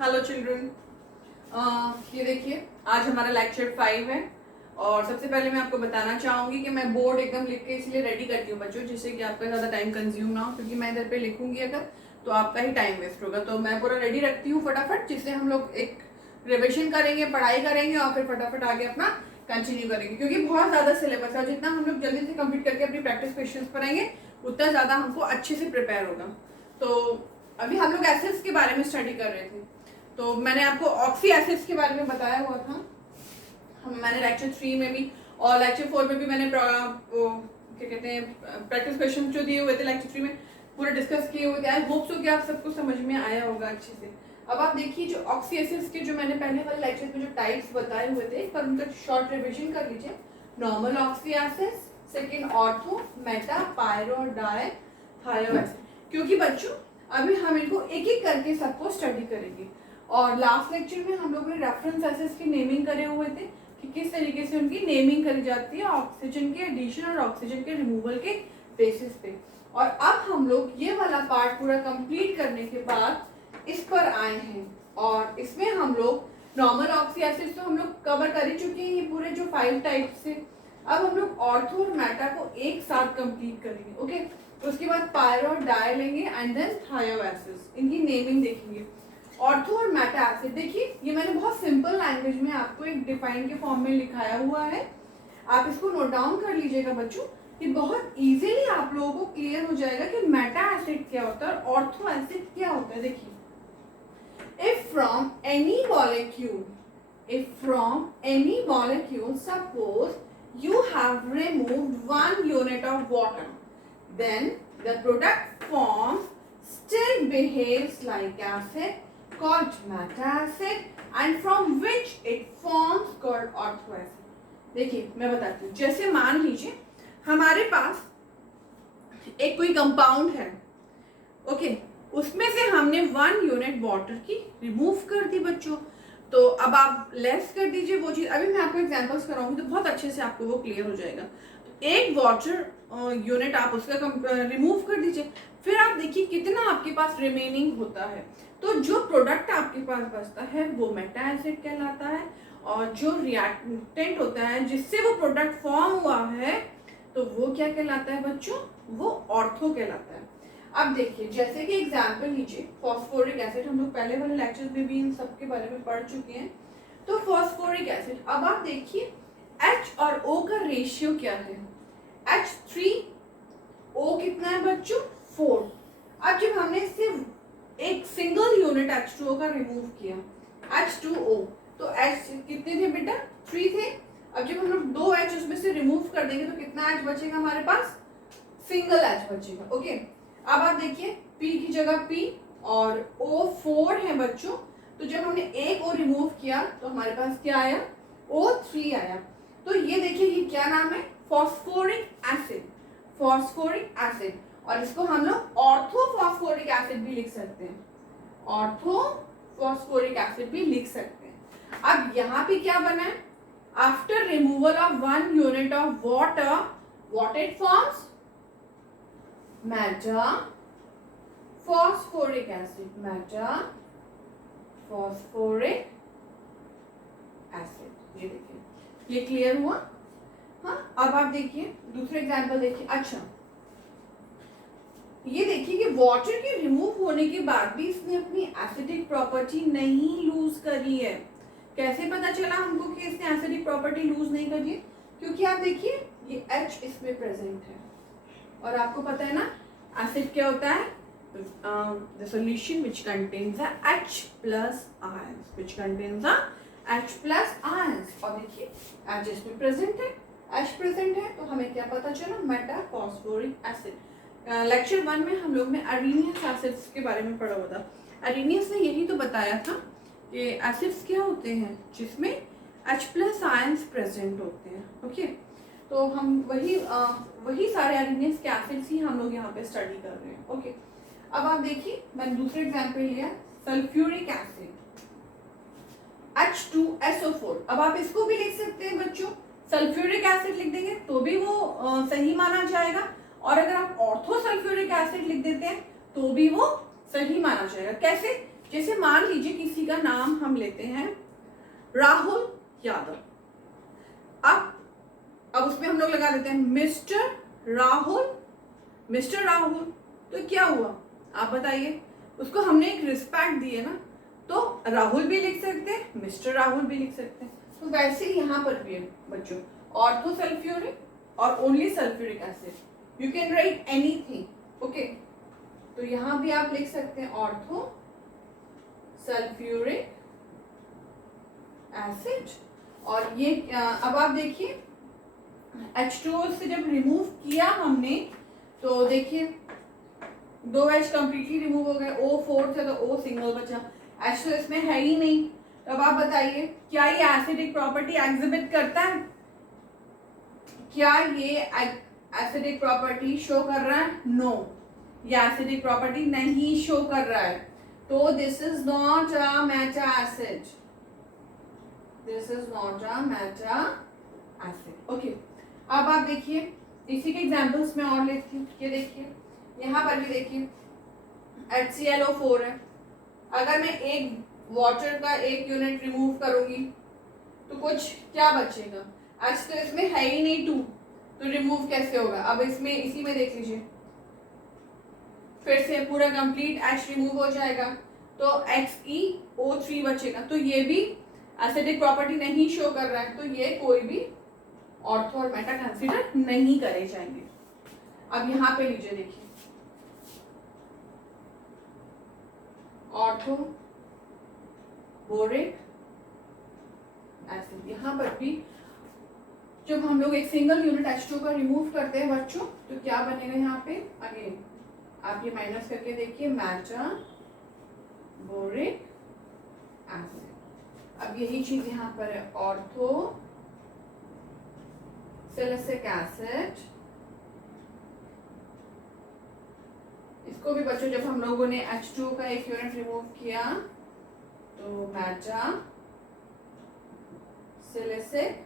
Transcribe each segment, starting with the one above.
Hello children. ये देखिए आज हमारा लेक्चर 5 है और सबसे पहले मैं आपको बताना चाहूँगी कि मैं बोर्ड एकदम लिख के इसलिए रेडी करती हूँ बच्चों, जिससे कि आपका ज़्यादा टाइम कंज्यूम ना हो, क्योंकि मैं इधर पे लिखूंगी अगर तो आपका ही टाइम वेस्ट होगा। तो मैं पूरा रेडी रखती हूँ फटाफट, जिससे हम लोग एक रिविजन करेंगे, पढ़ाई करेंगे और फिर फटाफट आगे अपना कंटिन्यू करेंगे, क्योंकि बहुत ज़्यादा सिलेबस है। जितना हम लोग जल्दी से कंप्लीट करके अपनी प्रैक्टिस क्वेश्चंस पढ़ेंगे उतना ज़्यादा हमको अच्छे से प्रिपेयर होगा। तो अभी हम लोग एसिड्स के बारे में स्टडी कर रहे थे, तो मैंने आपको ऑक्सी एसिड्स के बारे में बताया हुआ था। मैंने लेक्चर 3 में भी और लेक्चर 4 में भी मैंने क्या कहते हैं प्रैक्टिस क्वेश्चन जो दिए हुए थे लेक्चर 3 में पूरे डिस्कस किए हुए थे। आई होप सो कि आप सबको समझ में आया होगा अच्छे से। अब आप देखिए जो ऑक्सी एसिड्स के जो मैंने पहले वाले लेक्चर में जो टाइप्स बताए हुए थे, पर उनका शॉर्ट रिविजन कर लीजिए। Normal oxy acids, second ortho, meta, pyro, di, thio acid. क्योंकि बच्चों अभी हम इनको एक एक करके सबको स्टडी करेंगे, और लास्ट लेक्चर में हम लोगों ने रेफरेंस एसिड्स की नेमिंग करे हुए थे कि किस तरीके से उनकी नेमिंग करी जाती है ऑक्सीजन के एडिशन और ऑक्सीजन के रिमूवल के बेसिस पे। और अब हम लोग ये वाला पार्ट पूरा कंप्लीट करने के बाद इस पर आए हैं, और इसमें हम लोग नॉर्मल ऑक्सी एसिड्स तो हम लोग कवर कर ही चुके हैं, ये पूरे जो 5 टाइप से। अब हम लोग ऑर्थो और मेटा को एक साथ कंप्लीट करेंगे। ओके, उसके बाद पायरो और डाई लेंगे एंड देन थायो एसिड्स, इनकी नेमिंग देखेंगे। ऑर्थो और मेटा एसिड देखिए, ये मैंने बहुत सिंपल लैंग्वेज में आपको एक डिफाइन के फॉर्म में लिखाया हुआ है। आप इसको नोट डाउन कर लीजिएगा बच्चों, ये बहुत इजीली आप लोगों को क्लियर हो जाएगा कि मेटा एसिड क्या होता है और ऑर्थो एसिड क्या होता है। देखिए, if from any molecule suppose you have removed 1 unit of water, then the product forms still behaves like acid called meta acid, and from which it forms called ortho acid. देखिए मैं बताती हूँ, जैसे मान लीजिए हमारे पास एक कोई कंपाउंड है, ओके, उसमें से हमने 1 यूनिट वाटर की रिमूव कर दी बच्चों। तो अब आप लेस कर दीजिए वो चीज़, अभी मैं आपको एग्जांपल्स कराऊंगी तो बहुत अच्छे से आपको वो क्लियर हो जाएगा। तो एक वाटर यूनिट आप उसका रिमूव कर दीजिए, फिर आप देखिए कितना आपके पास रिमेनिंग होता है। तो जो प्रोडक्ट आपके पास बचता है वो मेटा एसिड कहलाता है, और जो रिएक्टेंट होता है जिससे वो प्रोडक्ट फॉर्म हुआ है तो वो क्या कहलाता है बच्चों, वो ऑर्थो कहलाता है। अब देखिए, जैसे कि एग्जाम्पल लीजिए फॉस्फोरिक एसिड, हम लोग पहले वाले लेक्चर में भी इन सब के बारे में पढ़ चुके हैं। तो फॉस्फोरिक एसिड, अब आप देखिए H और O का रेशियो क्या है। H3O कितना है बच्चों, 4। अब जब हमने सिर्फ एक सिंगल यूनिट H2O का रिमूव किया, H2O, तो H कितने थे बेटा, 3 थे। अब जब हम लोग 2 H उसमें से रिमूव कर देंगे तो कितना H बचेगा हमारे पास, सिंगल H बचेगा। ओके, अब आप देखिए P की जगह P और O4 है बच्चों, तो जब हमने एक O रिमूव किया तो हमारे पास क्या आया, O3 आया। तो ये देखिए ये क्या नाम है, फॉस्फोरिक एसिड, फॉस्फोरिक एसिड। और इसको हम लोग ऑर्थो फॉस्फोरिक एसिड भी लिख सकते हैं, ऑर्थो फॉस्फोरिक एसिड भी लिख सकते हैं। अब यहाँ पे क्या बना है, after removal of 1 unit of water, what it forms, Meta phosphoric acid, Meta phosphoric acid. ये देखिए, ये क्लियर हुआ। हाँ, अब आप देखिए दूसरे एग्जांपल देखिए। अच्छा, ये देखिए कि वाटर के रिमूव होने के बाद भी इसने अपनी एसिडिक प्रॉपर्टी नहीं लूज करी है। कैसे पता चला हमको कि इसने एसिडिक प्रॉपर्टी लूज नहीं करी है, क्योंकि आप देखिए ये H इसमें प्रेजेंट है, और आपको पता है ना एसिड क्या होता है, the solution which contains the H plus ions, which contains the H plus ions। और देखिए H इसमें प्रेजेंट है, H प्रेजेंट है, तो हमें क्या पता चला, मेटा फॉस्फोरिक एसिड। लेक्चर 1 में हम लोग ने अरेनियस एसिड्स के बारे में पढ़ा हुआ था। अरेनियस ने यही तो बताया था कि एसिड्स क्या होते हैं जिसमें H प्लस आयंस प्रेजेंट होते हैं। ओके, तो हम वही सारे अरेनियस के एसिड्स ही हम लोग यहाँ पे स्टडी कर रहे हैं। ओके, अब आप देखिए मैंने दूसरे एग्जाम्पल लिया, सल्फ्यूरिक एसिड, H2SO4। अब आप इसको भी लिख सकते हैं बच्चों, सल्फ्यूरिक एसिड लिख देंगे तो भी वो सही माना जाएगा, और अगर आप ऑर्थो सल्फ्यूरिक एसिड लिख देते हैं तो भी वो सही माना जाएगा। कैसे, जैसे मान लीजिए किसी का नाम हम लेते हैं राहुल यादव, अब उसमें हम लोग लगा देते हैं मिस्टर राहुल, मिस्टर राहुल, तो क्या हुआ आप बताइए, उसको हमने एक रिस्पेक्ट दी है ना, तो राहुल भी लिख सकते हैं, मिस्टर राहुल भी लिख सकते हैं। तो वैसे ही यहाँ पर भी है बच्चों, ऑर्थो सल्फ्यूरिक और only sulphuric acid, you can write anything, okay. तो यहाँ भी आप लिख सकते हैं ऑर्थो सल्फ्यूरिक एसिड। और ये अब आप देखिए H2O से जब रिमूव किया हमने तो देखिए 2 H कंप्लीटली रिमूव हो गए, O4 था तो O सिंगल बचा, H2 इसमें है ही नहीं। तो अब आप बताइए क्या ये एसिडिक प्रॉपर्टी एग्जिबिट करता है, क्या ये एसिडिक प्रॉपर्टी शो कर रहा है? नो, ये एसिडिक प्रॉपर्टी नहीं शो कर रहा है, तो this is not a Meta acid, this is not a Meta acid, okay. अब आप देखिए इसी के एग्जांपल्स में और लेती हूँ, ये देखिए यहाँ पर भी देखिए HClO4 है, अगर मैं एक वाटर का एक यूनिट रिमूव करूंगी तो कुछ क्या बचेगा, H तो इसमें है ही नहीं 2, तो रिमूव कैसे होगा। अब इसमें इसी में देख लीजिए फिर से पूरा कंप्लीट H रिमूव हो जाएगा तो XeO3 बचेगा, तो ये भी एसिडिक प्रॉपर्टी नहीं शो कर रहा है, तो ये कोई भी ऑर्थो और मेटा कंसीडर नहीं करे जाएंगे। अब यहाँ पे लीजिए देखिए ऑर्थो बोरिक एसिड, यहाँ पर भी जब हम लोग एक सिंगल यूनिट H2 का रिमूव करते हैं बच्चों तो क्या बनेगा यहाँ पे, अगेन आप ये माइनस करके देखिए मेटा बोरिक एसिड। अब यही चीज यहाँ पर है ऑर्थो सैलिसिक एसिड, इसको भी बच्चों जब हम लोगों ने H2 का एक यूनिट रिमूव किया तो मेटा सैलिसिक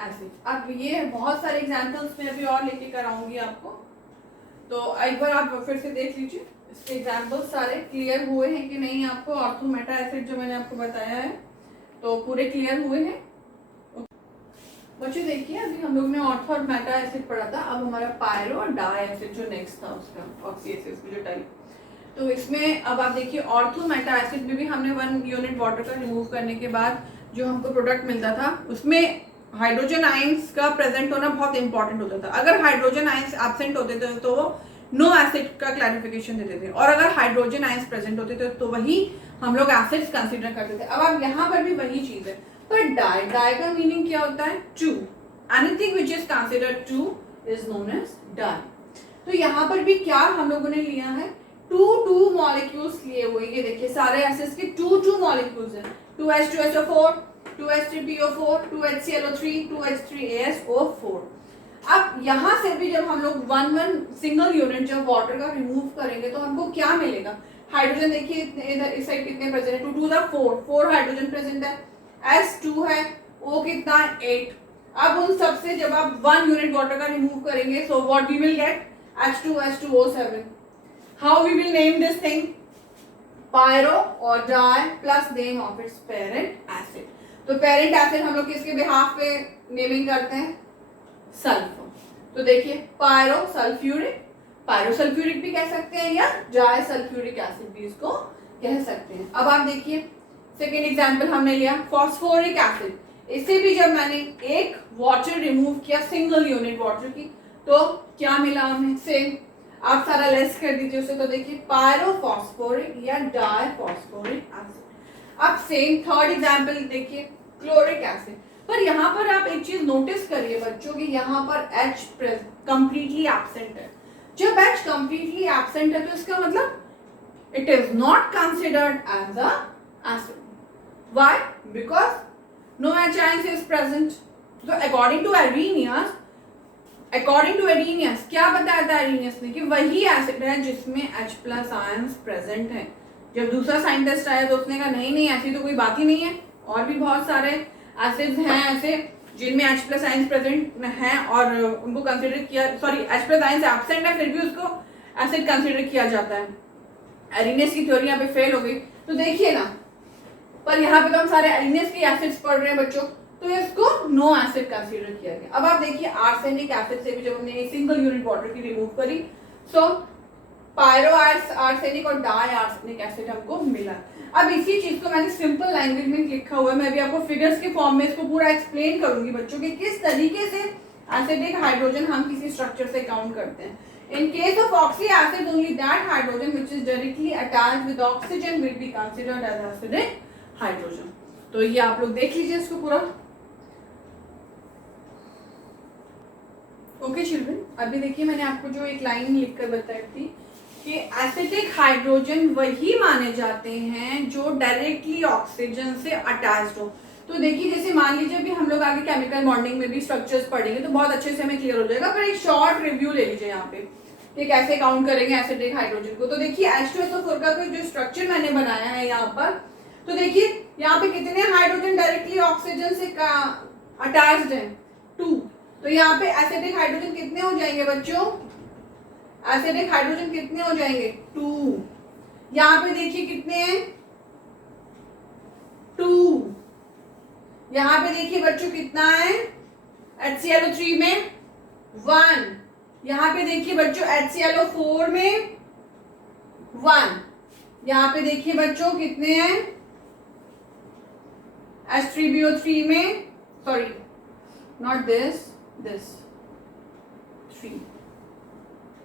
एसिड। अब ये बहुत सारे एग्जांपल्स में अभी और लेके कराऊंगी आपको, तो एक बार आप फिर से देख लीजिए इसके एग्जांपल्स सारे क्लियर हुए हैं कि नहीं आपको। ऑर्थो मेटा एसिड जो मैंने आपको बताया है तो पूरे क्लियर हुए हैं बच्चों। देखिए अभी हम लोग ने ऑर्थो और मेटा एसिड पढ़ा था, अब हमारा पायरो और डाई एसिड जो नेक्स्ट था उसका ऑक्सीएसिस जो टाइप, तो इसमें अब आप देखिए ऑर्थो मेटा एसिड में भी हमने 1 यूनिट वाटर का रिमूव करने के बाद जो हमको प्रोडक्ट मिलता था उसमें हाइड्रोजन आयंस का प्रेजेंट होना बहुत इंपॉर्टेंट होता था। अगर हाइड्रोजन आयंस एब्सेंट होते थे तो वो नो एसिड का क्लैरिफिकेशन देते थे, और अगर हाइड्रोजन आयंस प्रेजेंट होते थे तो वही हम लोग एसिड्स कंसीडर करते थे। अब आप यहाँ पर भी वही चीज है, पर डाई, डाई का मीनिंग क्या होता है? Two, anything which is considered two is known as di. तो यहाँ पर भी क्या हम लोगों ने लिया है, 2 मॉलिक्यूल्स लिए हुए, ये देखिए सारे एसिड्स के 2 मॉलिक्यूल्स हैं, 2H2SO4, 2H3PO4, 2HClO3, 2H3ASO4। अब यहाँ से भी जब हम लोग 1 सिंगल यूनिट जब वाटर का रिमूव करेंगे तो हमको क्या मिलेगा? हाइड्रोजन देखिए इधर इस साइड कितने प्रेजेंट है, 2 2 4 हाइड्रोजन प्रेजेंट है, S2 है, O कितना 8। अब उन सब से जब आप 1 यूनिट वाटर का रिमूव करेंगे so what we will get, H2O7। How we will name this thing? Pyro और di plus name of its parent acid. तो पेरेंट एसिड हम लोग किसके बिहाफ पे नेमिंग करते हैं? सल्फर। तो देखिए पायरो सल्फ्यूरिक, पायरो सल्फ्यूरिक भी कह सकते हैं या डाई सल्फ्यूरिक एसिड भी इसको कह सकते हैं। अब आप देखिए सेकेंड एग्जांपल हमने लिया फॉस्फोरिक एसिड, इसे भी जब मैंने एक वाटर रिमूव किया सिंगल यूनिट वाटर की तो क्या मिला हमें? सेम, आप सारा लेस कर दीजिए उसे, तो देखिए पायरोफॉस्फोरिक या डाईफॉस्फोरिक एसिड। अब सेम थर्ड एग्जांपल देखिए क्लोरिक एसिड, पर यहाँ पर आप एक चीज नोटिस करिए बच्चों कि यहाँ पर H कंप्लीटली एब्सेंट है। जब H कंप्लीटली एब्सेंट है तो इसका मतलब it is not considered as a acid. Why? Because no H ions is present. So according to Arrhenius क्या बताया था Arrhenius ने कि वही एसिड है जिसमें H प्लस आयंस प्रेजेंट है। जब दूसरा साइंटिस्ट आया तो उसने कहा नहीं ऐसी तो कोई बात ही नहीं है, और भी बहुत सारे एसिड्स हैं ऐसे जिनमें H प्लस आयंस प्रेजेंट हैं और उनको कंसिडर किया, sorry H plus ions absent है फिर भी उसको एसिड कंसिडर किया जाता है। एरिनेस की थ्योरी यहाँ पे फेल हो गई। तो देखिए ना, पर यहाँ पे तो हम सारे एरिनेस के एसिड्स पढ़ रहे हैं बच्चों, तो इसको नो एसिड कंसीडर किया गया। अब आप देखिए आर्सेनिक एसिड से भी जब हमने सिंगल यूनिट वाटर की रिमूव करी, सो पायरो आर्सेनिक और डाई आर्सेनिक एसिड हमको मिला। अब इसी चीज को मैंने सिंपल लैंग्वेज में लिखा हुआ है, मैं भी आपको फिगर्स के फॉर्म में इसको पूरा एक्सप्लेन करूंगी बच्चों के किस तरीके से एसिडिक हाइड्रोजन हम किसी स्ट्रक्चर से काउंट करते हैं। In case of oxy acid, only that hydrogen which is directly attached with oxygen will be considered as acidic hydrogen. तो ये आप लोग देख लीजिए इसको पूरा। ओके चिल्ड्रन, अभी देखिए मैंने आपको जो एक लाइन लिखकर बताई थी कि एसिडिक हाइड्रोजन वही माने जाते हैं जो डायरेक्टली ऑक्सीजन से अटैच्ड हो। तो देखिए जैसे मान लीजिए अभी हम लोग आगे केमिकल बॉन्डिंग में भी स्ट्रक्चर्स पढ़ेंगे तो बहुत अच्छे से हमें क्लियर हो जाएगा, पर एक शॉर्ट रिव्यू ले लीजिए यहाँ पे कि कैसे काउंट करेंगे एसिडिक हाइड्रोजन को। तो देखिए H2SO4 का जो स्ट्रक्चर मैंने बनाया है यहाँ पर, तो देखिए यहाँ पे कितने हाइड्रोजन डायरेक्टली ऑक्सीजन से अटैच्ड हैं, 2। तो यहाँ पे एसिडिक हाइड्रोजन कितने हो जाएंगे बच्चों, एसिडिक हाइड्रोजन कितने हो जाएंगे, 2। यहाँ पे देखिए कितने हैं, 2। यहाँ पे देखिए बच्चों कितना है, HClO3 में 1। यहाँ पे देखिए बच्चों HClO4 में 1। यहाँ पे देखिए बच्चों कितने हैं, H3BO3 में, सॉरी नॉट दिस 3।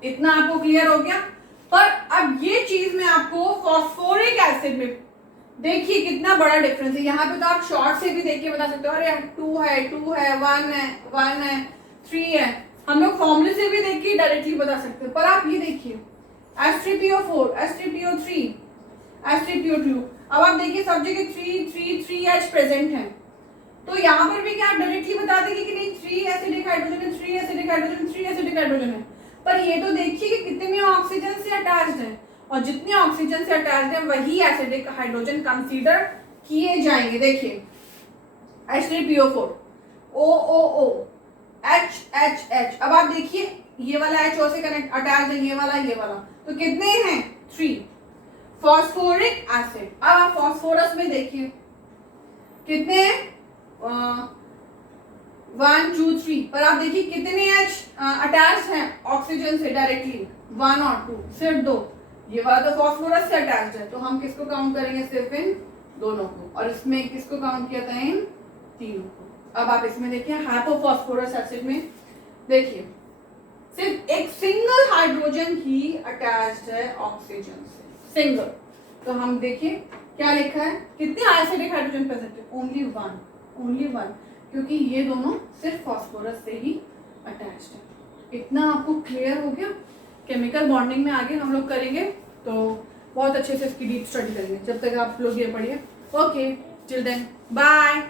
इतना आपको क्लियर हो गया। पर अब ये चीज मैं आपको फॉस्फोरिक एसिड में देखिए कितना बड़ा डिफरेंस है। यहाँ पे तो आप शॉर्ट से भी देख के बता सकते हो, अरे 2 है 1 है 3 है, हम लोग फॉर्मूले से भी देख के डायरेक्टली बता सकते हो। पर आप ये देखिए H3PO4, H3PO3, H3PO2, अब आप देखिए सब जगह 3H प्रेजेंट है, तो यहाँ पर भी क्या आप डायरेक्टली बता देंगे कि नहीं 3 एसिडिक हाइड्रोजन है, 3 एसिडिक हाइड्रोजन, 3 एसिडिक हाइड्रोजन है। पर ये तो देखिए कि कितने ऑक्सीजन से अटैच्ड है, और जितने ऑक्सीजन से अटैच्ड है वही एसिडिक हाइड्रोजन कंसीडर किए जाएंगे। देखिए H3PO4, OOO, HHH। अब आप देखिए ये वाला H से कनेक्ट अटैच है, ये वाला, तो कितने हैं, 3। फॉस्फोरिक एसिड, अब आप फॉस्फोरस में देखिए कितने हैं, 1 2 3। पर आप देखिए कितने H अटैच हैं ऑक्सीजन से डायरेक्टली, 1 और 2, सिर्फ 2। ये वाला तो फॉस्फोरस से अटैच्ड है, तो हम किसको काउंट करेंगे, सिर्फ इन दोनों को। और इसमें किसको काउंट किया था, इन तीनों को। अब आप इसमें देखिए हाइपोफॉस्फोरस एसिड में देखिए सिर्फ एक सिंगल हाइड्रोजन ही अटैच्ड है ऑक्सीजन से, सिंगल। तो हम देखिए क्या लिखा है, कितने एसिडिक हाइड्रोजन प्रेजेंट है, ओनली वन, क्योंकि ये दोनों सिर्फ फॉस्फोरस से ही अटैच्ड है। इतना आपको क्लियर हो गया। केमिकल बॉन्डिंग में आगे हम लोग करेंगे तो बहुत अच्छे से इसकी डीप स्टडी करेंगे। जब तक आप लोग ये पढ़िए। Okay, till then bye.